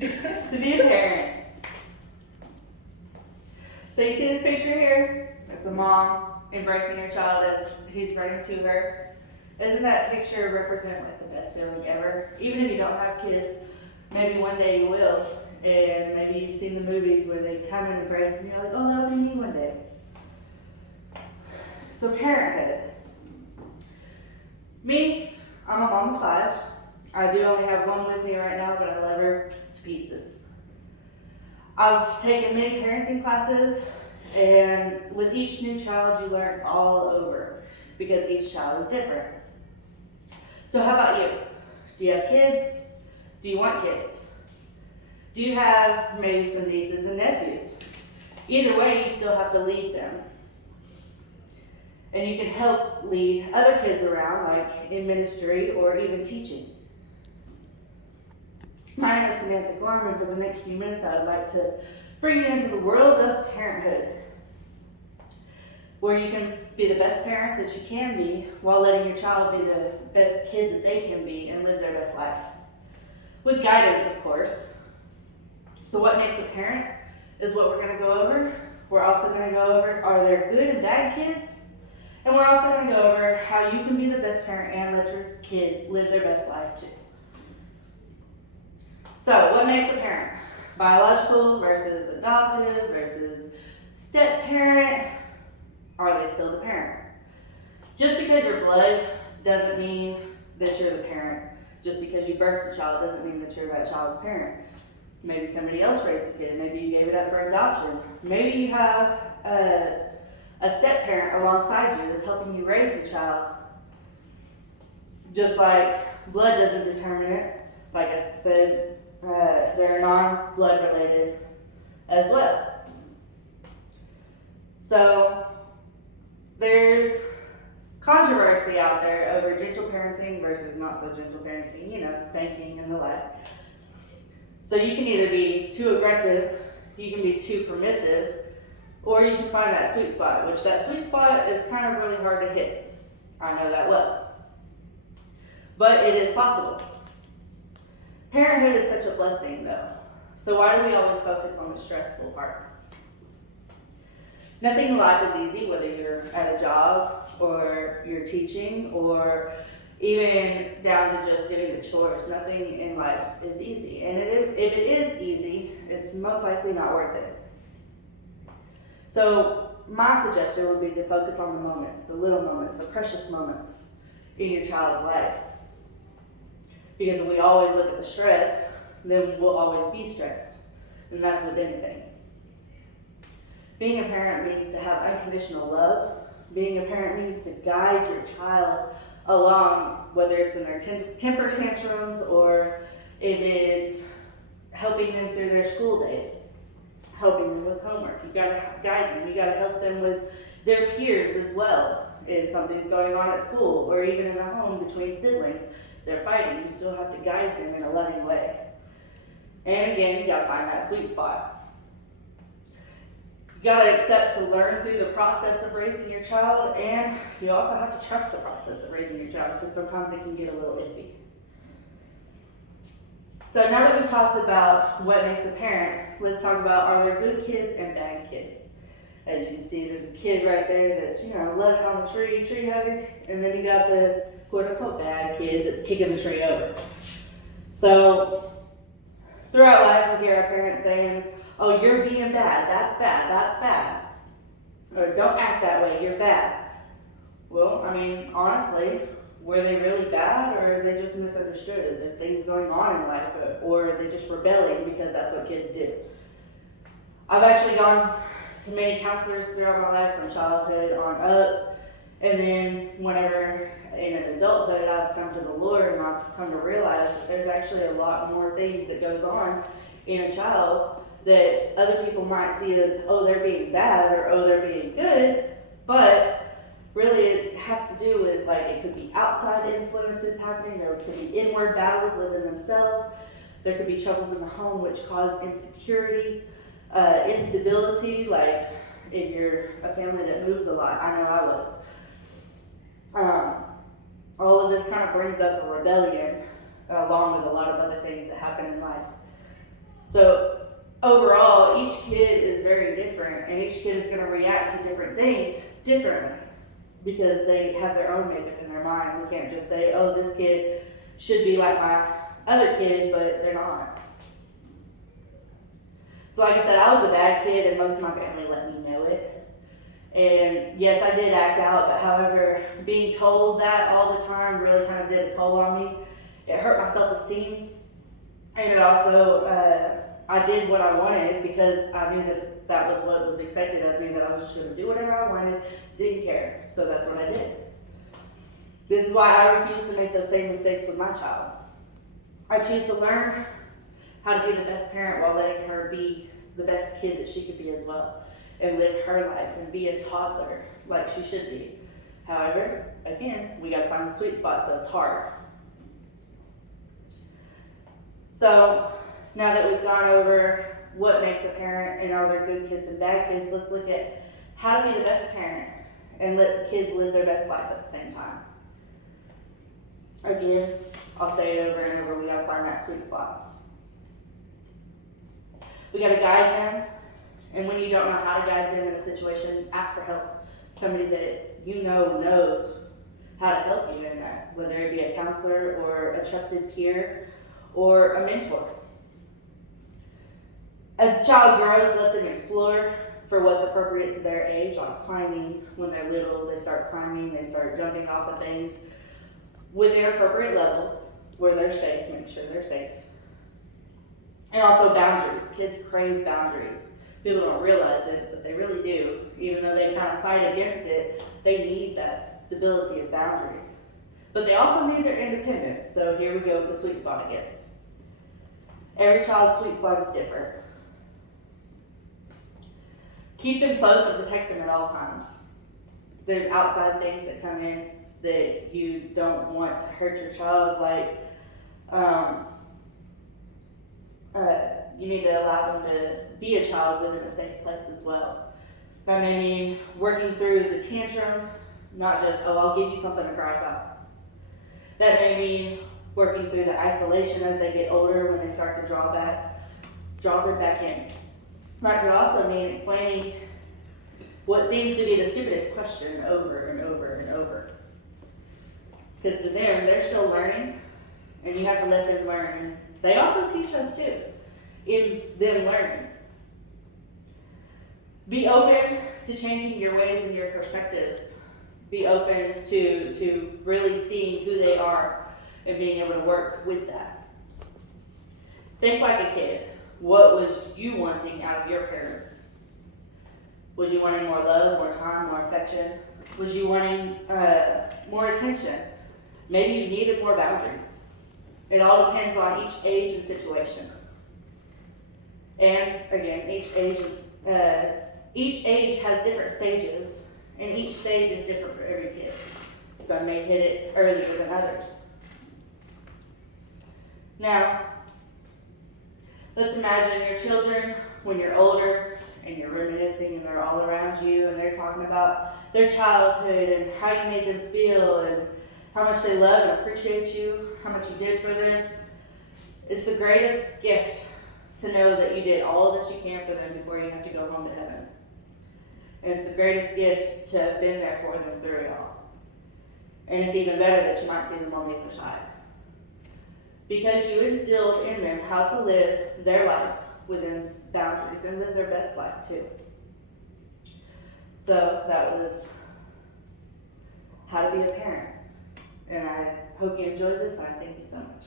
to be a parent. So you see this picture here? It's a mom embracing her child as he's running to her. Doesn't that picture represent like the best feeling ever? Even if you don't have kids, maybe one day you will. And maybe you've seen the movies where they come and embrace and you're like, oh, that'll be me one day. So parenthood. Me, I'm a mom of 5. I do only have one with me right now, but I love her to pieces. I've taken many parenting classes, and with each new child you learn all over because each child is different. So how about you? Do you have kids? Do you want kids? Do you have maybe some nieces and nephews? Either way, you still have to lead them. And you can help lead other kids around, like in ministry or even teaching. My name is Samantha Gorman. For the next few minutes, I would like to bring you into the world of parenthood, where you can be the best parent that you can be while letting your child be the best kid that they can be and live their best life. With guidance, of course. So what makes a parent is what we're going to go over. We're also going to go over, are there good and bad kids? And we're also going to go over how you can be the best parent and let your kid live their best life too. So, what makes a parent? Biological versus adoptive versus step parent. Are they still the parent? Just because you're blood doesn't mean that you're the parent. Just because you birthed the child doesn't mean that you're that child's parent. Maybe somebody else raised the kid. Maybe you gave it up for adoption. Maybe you have a step parent alongside you that's helping you raise the child. Just like blood doesn't determine it, like I said, they're non-blood related as well. So there's controversy out there over gentle parenting versus not so gentle parenting, spanking and the like. So you can either be too aggressive, you can be too permissive, or you can find that sweet spot, which that sweet spot is kind of really hard to hit. I know that well. But it is possible. Parenthood is such a blessing though. So why do we always focus on the stressful parts? Nothing in life is easy, whether you're at a job or you're teaching or even down to just doing the chores. Nothing in life is easy. And if it is easy, it's most likely not worth it. So my suggestion would be to focus on the moments, the little moments, the precious moments in your child's life. Because if we always look at the stress, then we'll always be stressed. And that's with anything. Being a parent means to have unconditional love. Being a parent means to guide your child along, whether it's in their temper tantrums or if it's helping them through their school days, helping them with homework. You gotta guide them. You gotta help them with their peers as well. If something's going on at school or even in the home between siblings, they're fighting, you still have to guide them in a loving way. And again, you gotta find that sweet spot. You gotta accept to learn through the process of raising your child, and you also have to trust the process of raising your child because sometimes it can get a little iffy. So now that we've talked about what makes a parent, let's talk about, are there good kids and bad kids? As you can see, there's a kid right there that's, loving on the tree hugger, and then you got the quote-unquote bad kid that's kicking the tree over. So throughout life, we hear our parents saying, oh, you're being bad, that's bad. Or don't act that way, you're bad. Well, honestly, were they really bad, or are they just misunderstood? Is there things going on in life, or are they just rebelling because that's what kids do? I've actually gone to many counselors throughout my life, from childhood on up, and then whenever in an adulthood I've come to the Lord and I've come to realize that there's actually a lot more things that goes on in a child that other people might see as, oh, they're being bad or oh, they're being good, but really it has to do with, it could be outside influences happening, there could be inward battles within themselves, there could be troubles in the home which cause insecurities, instability, like if you're a family that moves a lot. I know I was. All of this kind of brings up a rebellion along with a lot of other things that happen in life. So overall, each kid is very different, and each kid is going to react to different things differently because they have their own makeup in their mind. We can't just say, oh, this kid should be like my other kid, but they're not. So like I said, I was a bad kid, and most of my family let me know it. And yes, I did act out, but however, being told that all the time really kind of did a toll on me. It hurt my self-esteem, and it also, I did what I wanted because I knew that that was what was expected of me, that I was just going to do whatever I wanted, didn't care. So that's what I did. This is why I refuse to make those same mistakes with my child. I choose to learn how to be the best parent while letting her be the best kid that she could be as well, and live her life and be a toddler like she should be. However, again, we gotta find the sweet spot, so it's hard. So now that we've gone over what makes a parent and are there good kids and bad kids, let's look at how to be the best parent and let the kids live their best life at the same time. Again, I'll say it over and over, we gotta find that sweet spot. We gotta guide them, and when you don't know how to guide them in a situation, ask for help. Somebody that you know knows how to help you in that, whether it be a counselor or a trusted peer or a mentor. As the child grows, let them explore for what's appropriate to their age, like climbing. When they're little, they start climbing, they start jumping off of things within appropriate levels where they're safe, make sure they're safe. And also boundaries. Kids crave boundaries. People don't realize it, but they really do. Even though they kind of fight against it, they need that stability of boundaries. But they also need their independence. So here we go with the sweet spot again. Every child's sweet spot is different. Keep them close and protect them at all times. There's outside things that come in that you don't want to hurt your child, like you need to allow them to be a child within a safe place as well. That may mean working through the tantrums, not just, oh, I'll give you something to cry about. That may mean working through the isolation as they get older, when they start to draw them back in. That could also mean explaining what seems to be the stupidest question over and over and over. Because to them, they're still learning, and you have to let them learn. And they also teach us too, in them learning. Be open to changing your ways and your perspectives. Be open to really seeing who they are and being able to work with that. Think like a kid. What was you wanting out of your parents? Was you wanting more love, more time, more affection? Was you wanting more attention? Maybe you needed more boundaries. It all depends on each age and situation. And again, each age has different stages, and each stage is different for every kid. Some may hit it earlier than others. Now, let's imagine your children when you're older and you're reminiscing and they're all around you and they're talking about their childhood and how you made them feel and how much they love and appreciate you, how much you did for them. It's the greatest gift to know that you did all that you can for them before you have to go home to heaven. And it's the greatest gift to have been there for them through it all. And it's even better that you might see them on the other side. Because you instilled in them how to live their life within boundaries and live their best life too. So that was how to be a parent. And I hope you enjoyed this, and I thank you so much.